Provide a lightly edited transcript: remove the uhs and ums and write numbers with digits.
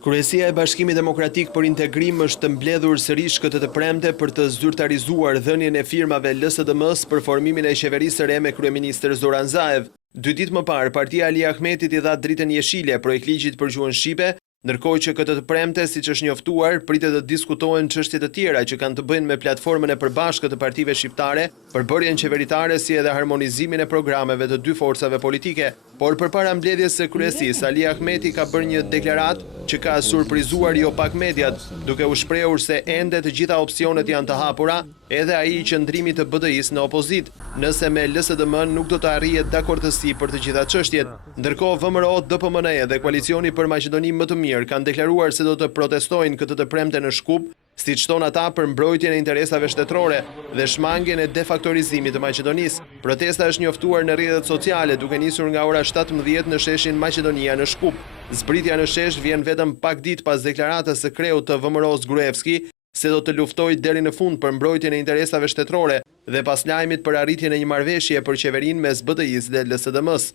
Kryesia e Bashkimit Demokratik për Integrim është të mbledhur sërish këtë të premte për të zyrtarizuar dhënien e firmave LSDM-s për formimin e qeverisë së re me kryeministër Zoran Zaev. 2 ditë më parë, Partia Ali Ahmetit i dha dritën jeshile projektligjit për gjuhën shqipe, ndërkohë që këtë të premte, siç është njoftuar, pritet të diskutohen çështje të tjera që kanë të bëjnë me platformën e përbashkët të partive shqiptare, përbërjen qeveritare si edhe harmonizimin e programeve të dy forcave politike. Por përpara mbledhjes së kryesisë, Ali Ahmeti ka bërë një deklaratë që ka surprizuar jo pak mediat, duke u shprehur se ende të gjitha opsionet janë të hapura, edhe ai i qëndrimit të BDI-s në opozit, nëse me LSDM nuk do të arrihet dakordësi për të gjitha çështjet. Ndërkohë VMRO, DPMNE dhe Koalicioni për Maqedoni më të mirë kanë deklaruar se do të protestojnë këtë të premte në Shkup, siç thon ata për mbrojtjen e interesave shtetërore dhe shmangjen e defaktorizimit të Maqedonisë. Protesta është njoftuar në rrjetet sociale duke nisur nga ora 17 në sheshin Maqedonia në Shkup. Zbritja në shesh vjen vetëm pak ditë pas deklaratës së kreut të VMRO-s Gruevski se do të luftojë deri në fund për mbrojtjen e interesave shtetërore dhe pas lajmit për arritjen e një marrëveshje për qeverinë mes BDI-s dhe LSDM-s.